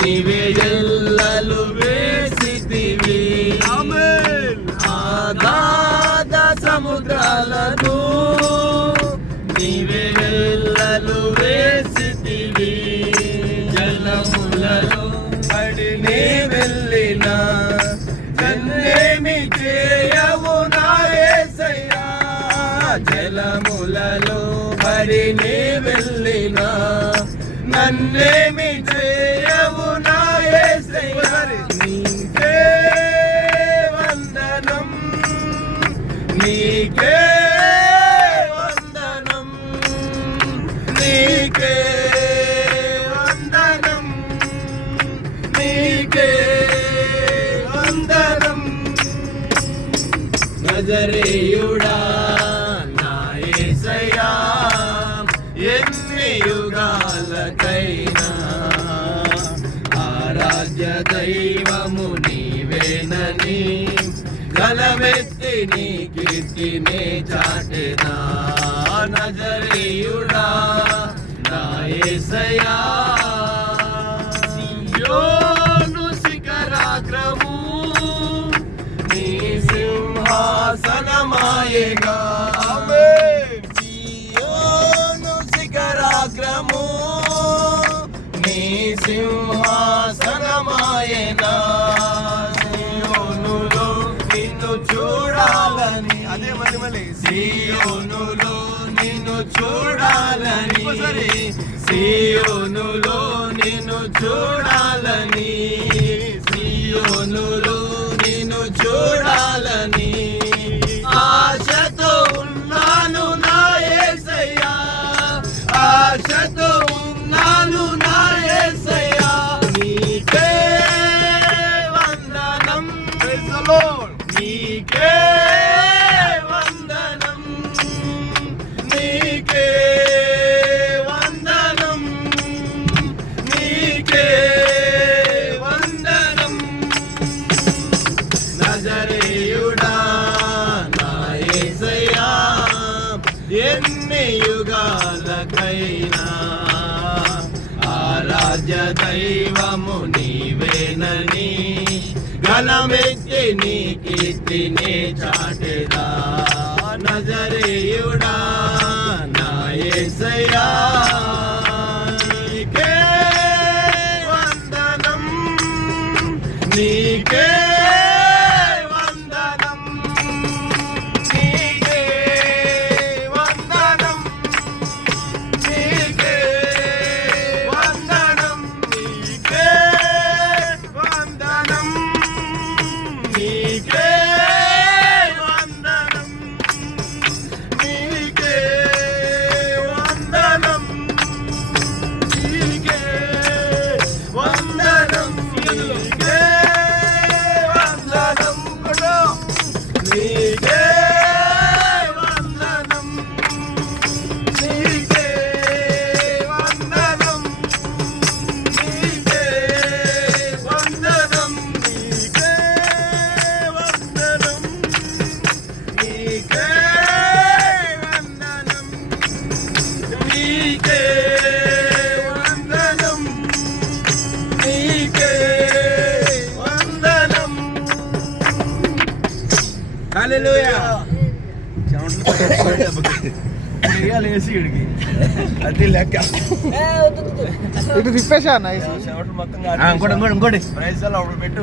ನೀವೇ ಎಲ್ಲಲು ಬೇಸಿದ್ದೀವಿ ಆಗಾದ ಸಮುದ್ರಲನು ನೀವೇ ಎಲ್ಲಲು వేసితివి. జలములలో పడినే వెళ్ళిన జన్నేమి చేయవు నా ఏసయ్యా. జలములలో పడినే వెళ్ళిన నన్నేమి చేయ నీకే వందనం. నీకే వందనం. నీకే వందనం. నజరేయుడా నా ఎన్ని యుగాలకైనా ఆరాధ్య దైవము నీవేనని గలమెత్తి నీ కీర్తినే చాటెనా నజరీయుడా నాయసయా సియోను శిఖరాగ్రము నీ సింహాసనమాయగా. సియోనులో నిన్ను చూడాలని. సియోనులో నిన్ను చూడాలని. ఎన్ని యుగాలకైనా ఆరాధ్య దైవము నీవేనని ఘనమెత్తి నీ కీర్తిని చాటెదా. నజరేయుడా నాయసయా నీకే వందనం నీకే నీకే. వందనం. నీకే. వందనం. హల్లెలూయా. వేసి ఇడికి అది లెక్క ఇటు తిప్పేసా ఇంకోటి ఇంకోటి ఇంకోటి. ప్రైజ్ అలా పెట్టు.